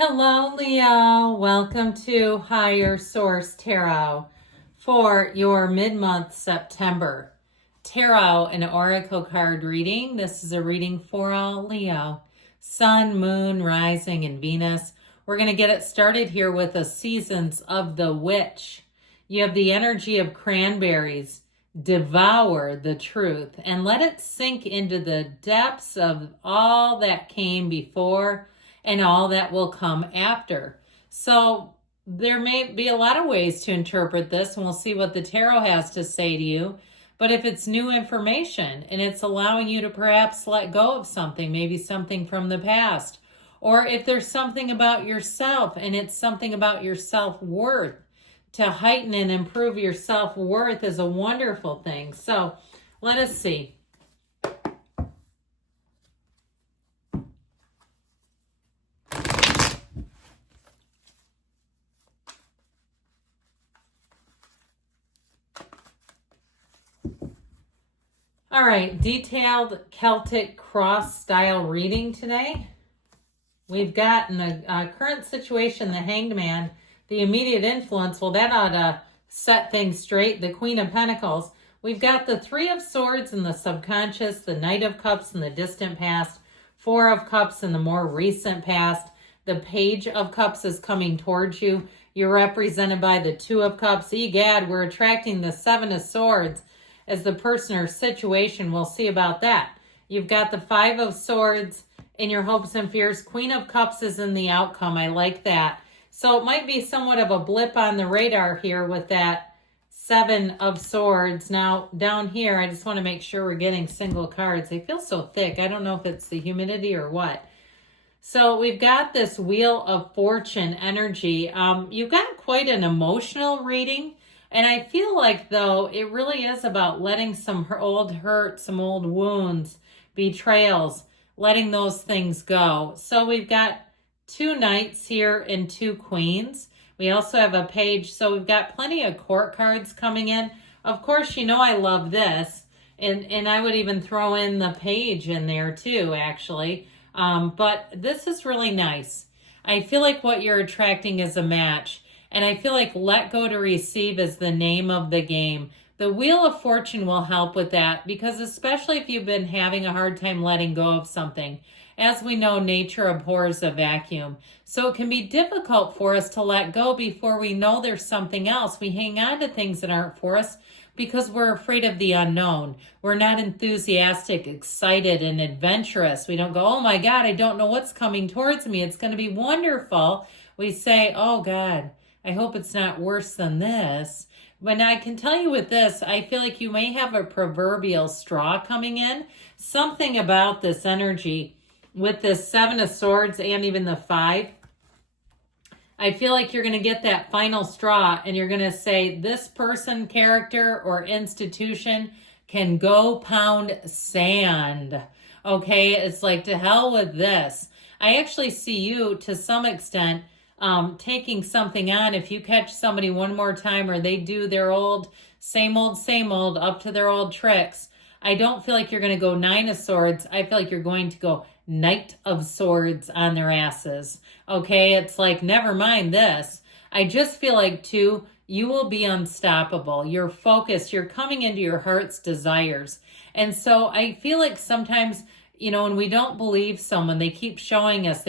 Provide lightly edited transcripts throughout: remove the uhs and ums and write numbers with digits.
Hello, Leo. Welcome to Higher Source Tarot for your mid-month September tarot and oracle card reading. This is a reading for all Leo, Sun, Moon, Rising, and Venus. We're going to get it started here with the seasons of the Witch. You have the energy of cranberries. Devour the truth and let it sink into the depths of all that came before and all that will come after. So there may be a lot of ways to interpret this, and we'll see what the tarot has to say to you. But if it's new information and it's allowing you to perhaps let go of something, maybe something from the past, or if there's something about yourself and it's something about your self-worth, to heighten and improve your self-worth is a wonderful thing. So let us see. All right, detailed Celtic cross style reading today. We've got in the current situation, the Hanged Man, the immediate influence. Well, that ought to set things straight. The Queen of Pentacles. We've got the Three of Swords in the subconscious, the Knight of Cups in the distant past, Four of Cups in the more recent past. The Page of Cups is coming towards you. You're represented by the Two of Cups. Egad, we're attracting the Seven of Swords as the person or situation. We'll see about that. You've got the Five of Swords in your hopes and fears. Queen of Cups is in the outcome. I like that. So it might be somewhat of a blip on the radar here with that Seven of Swords. Now, down here, I just want to make sure we're getting single cards. They feel so thick. I don't know if it's the humidity or what. So we've got this Wheel of Fortune energy. You've got quite an emotional reading. And I feel like, though, it really is about letting some old hurt, some old wounds, betrayals, letting those things go. So we've got two Knights here and two Queens. We also have a Page. So we've got plenty of court cards coming in. Of course, you know I love this. And I would even throw in the Page in there too, actually. But this is really nice. I feel like what you're attracting is a match. And I feel like let go to receive is the name of the game. The Wheel of Fortune will help with that, because especially if you've been having a hard time letting go of something. As we know, nature abhors a vacuum. So it can be difficult for us to let go before we know there's something else. We hang on to things that aren't for us because we're afraid of the unknown. We're not enthusiastic, excited, and adventurous. We don't go, oh my God, I don't know what's coming towards me. It's going to be wonderful. We say, oh God, I hope it's not worse than this. But I can tell you with this, I feel like you may have a proverbial straw coming in. Something about this energy with this Seven of Swords and even the Five. I feel like you're going to get that final straw and you're going to say this person, character, or institution can go pound sand. Okay, it's like to hell with this. I actually see you to some extent taking something on. If you catch somebody one more time or they do their old, same old, up to their old tricks, I don't feel like you're going to go Nine of Swords. I feel like you're going to go Knight of Swords on their asses. Okay, it's like, never mind this. I just feel like, too, you will be unstoppable. You're focused. You're coming into your heart's desires. And so I feel like sometimes, you know, when we don't believe someone, they keep showing us,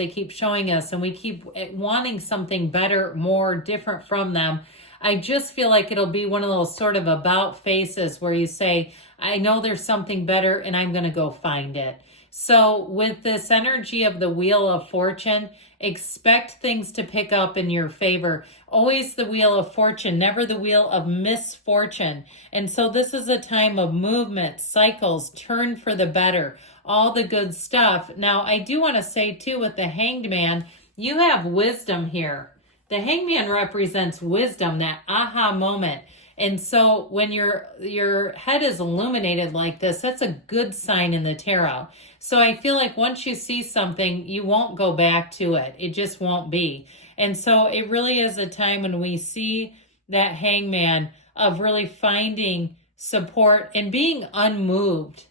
and we keep wanting something better, more, different from them. I just feel like it'll be one of those sort of about faces where you say, I know there's something better and I'm going to go find it. So with this energy of the Wheel of Fortune, expect things to pick up in your favor. Always the Wheel of Fortune, never the Wheel of Misfortune. And so this is a time of movement, cycles, turn for the better, all the good stuff. Now, I do want to say too, with the Hanged Man, you have wisdom here. The Hanged Man represents wisdom, that aha moment. And so when your head is illuminated like this, that's a good sign in the tarot. So I feel like once you see something, you won't go back to it. It just won't be. And so it really is a time when we see that hangman of really finding support and being unmoved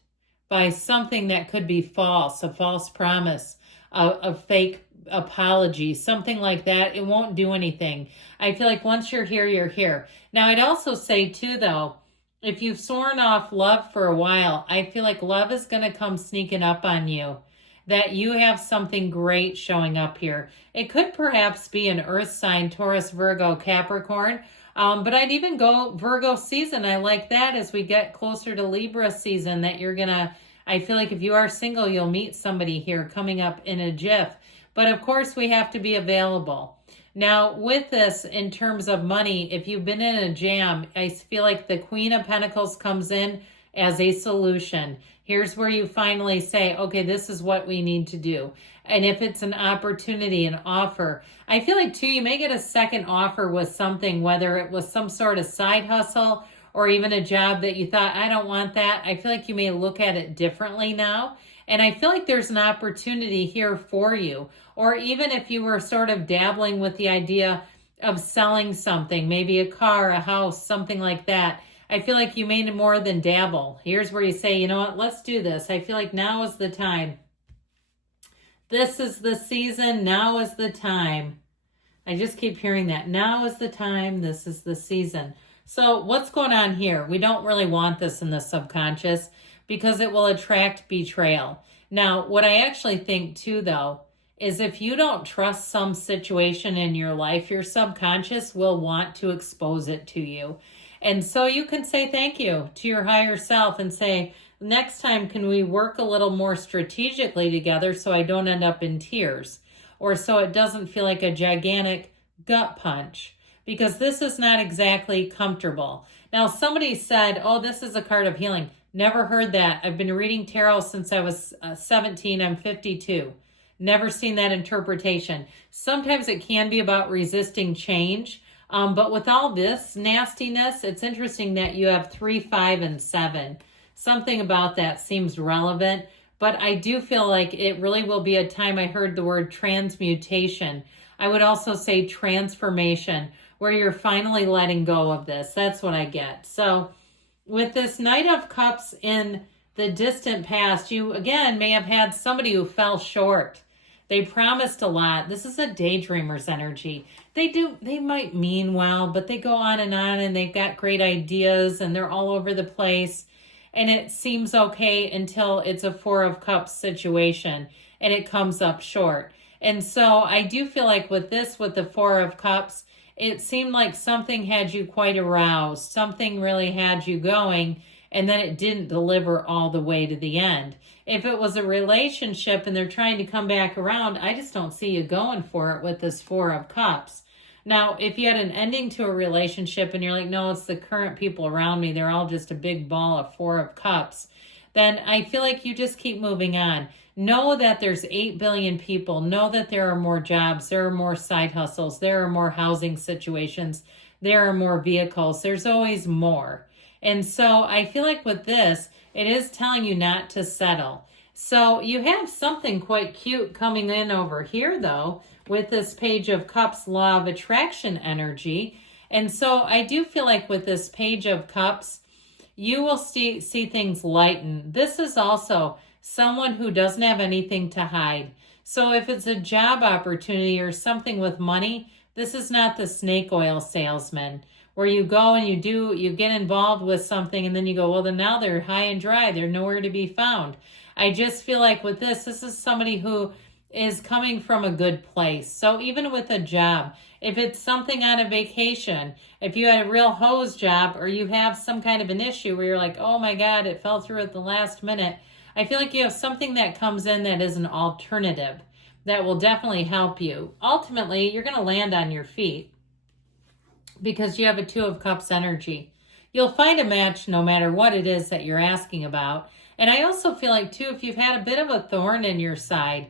by something that could be false, a false promise, a fake apology, something like that. It won't do anything. I feel like once you're here, you're here. Now, I'd also say too, though, if you've sworn off love for a while, I feel like love is going to come sneaking up on you. That you have something great showing up here. It could perhaps be an earth sign, Taurus, Virgo, Capricorn. But I'd even go Virgo season. I like that as we get closer to Libra season, that you're going to, I feel like if you are single, you'll meet somebody here coming up in a jiff. But of course, we have to be available. Now, with this, in terms of money, if you've been in a jam, I feel like the Queen of Pentacles comes in as a solution. Here's where you finally say, okay, this is what we need to do. And if it's an opportunity, an offer, I feel like too, you may get a second offer with something, whether it was some sort of side hustle or even a job that you thought, I don't want that. I feel like you may look at it differently now. And I feel like there's an opportunity here for you. Or even if you were sort of dabbling with the idea of selling something, maybe a car, a house, something like that. I feel like you may more than dabble. Here's where you say, you know what, let's do this. I feel like now is the time. This is the season. Now is the time. I just keep hearing that. Now is the time. This is the season. So what's going on here? We don't really want this in the subconscious because it will attract betrayal. Now, what I actually think too, though, is if you don't trust some situation in your life, your subconscious will want to expose it to you. And so you can say thank you to your higher self and say, next time, can we work a little more strategically together so I don't end up in tears? Or so it doesn't feel like a gigantic gut punch, because this is not exactly comfortable. Now, somebody said, oh, this is a card of healing. Never heard that. I've been reading tarot since I was 17. I'm 52. Never seen that interpretation. Sometimes it can be about resisting change. But with all this nastiness, it's interesting that you have 3, 5, and 7. Something about that seems relevant. But I do feel like it really will be a time. I heard the word transmutation. I would also say transformation, where you're finally letting go of this. That's what I get. So with this Knight of Cups in the distant past, you, again, may have had somebody who fell short. They promised a lot. This is a daydreamer's energy. They might mean well, but they go on and they've got great ideas and they're all over the place. And it seems okay until it's a 4 of Cups situation and it comes up short. And so I do feel like with this, with the 4 of Cups, it seemed like something had you quite aroused. Something really had you going, and then it didn't deliver all the way to the end. If it was a relationship and they're trying to come back around, I just don't see you going for it with this 4 of Cups. Now, if you had an ending to a relationship and you're like, no, it's the current people around me, they're all just a big ball of 4 of Cups, then I feel like you just keep moving on. Know that there's 8 billion people. Know that there are more jobs. There are more side hustles. There are more housing situations. There are more vehicles. There's always more. And so I feel like with this, it is telling you not to settle. So you have something quite cute coming in over here, though, with this Page of Cups, Law of Attraction energy. And so I do feel like with this Page of Cups, you will see things lighten. This is also someone who doesn't have anything to hide. So if it's a job opportunity or something with money, this is not the snake oil salesman where you go and you get involved with something and then you go, well, then now they're high and dry. They're nowhere to be found. I just feel like with this is somebody who is coming from a good place. So even with a job, if it's something on a vacation, if you had a real hose job or you have some kind of an issue where you're like, oh my God, it fell through at the last minute, I feel like you have something that comes in that is an alternative that will definitely help you. Ultimately, you're going to land on your feet because you have a 2 of Cups energy. You'll find a match no matter what it is that you're asking about. And I also feel like, too, if you've had a bit of a thorn in your side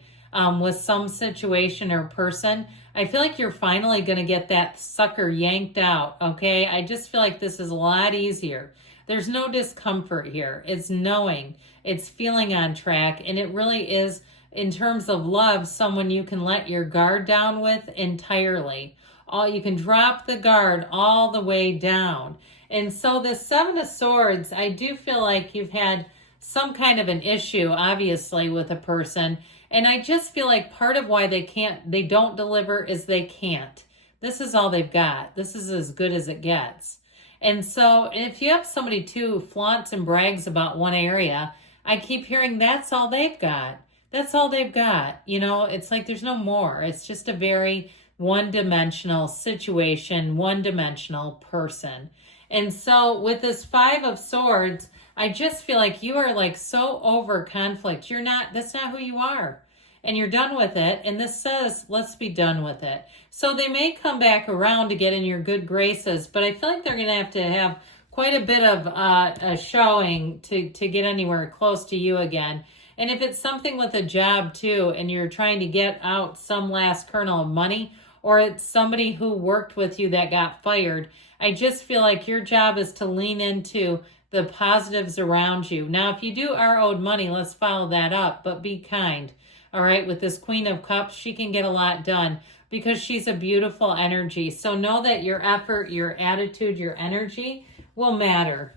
with some situation or person, I feel like you're finally going to get that sucker yanked out, okay? I just feel like this is a lot easier. There's no discomfort here. It's knowing, it's feeling on track, and it really is, in terms of love, someone you can let your guard down with entirely. You can drop the guard all the way down. And so the 7 of Swords, I do feel like you've had some kind of an issue, obviously, with a person. And I just feel like part of why they don't deliver is they can't. This is all they've got. This is as good as it gets. And so if you have somebody too flaunts and brags about one area, I keep hearing that's all they've got. That's all they've got. You know, it's like there's no more. It's just a very one-dimensional situation, one-dimensional person. And so with this Five of Swords, I just feel like you are like so over conflict. That's not who you are. And you're done with it. And this says, let's be done with it. So they may come back around to get in your good graces, but I feel like they're going to have quite a bit of a showing to get anywhere close to you again. And if it's something with a job too, and you're trying to get out some last kernel of money, or it's somebody who worked with you that got fired, I just feel like your job is to lean into the positives around you. Now, if you are owed money, let's follow that up, but be kind. All right, with this Queen of Cups, she can get a lot done because she's a beautiful energy. So know that your effort, your attitude, your energy will matter.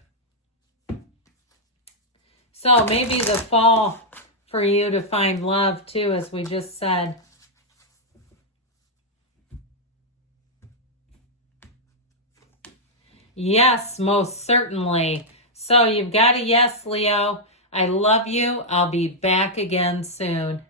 So maybe the fall for you to find love too, as we just said. Yes, most certainly. So you've got a yes, Leo. I love you. I'll be back again soon.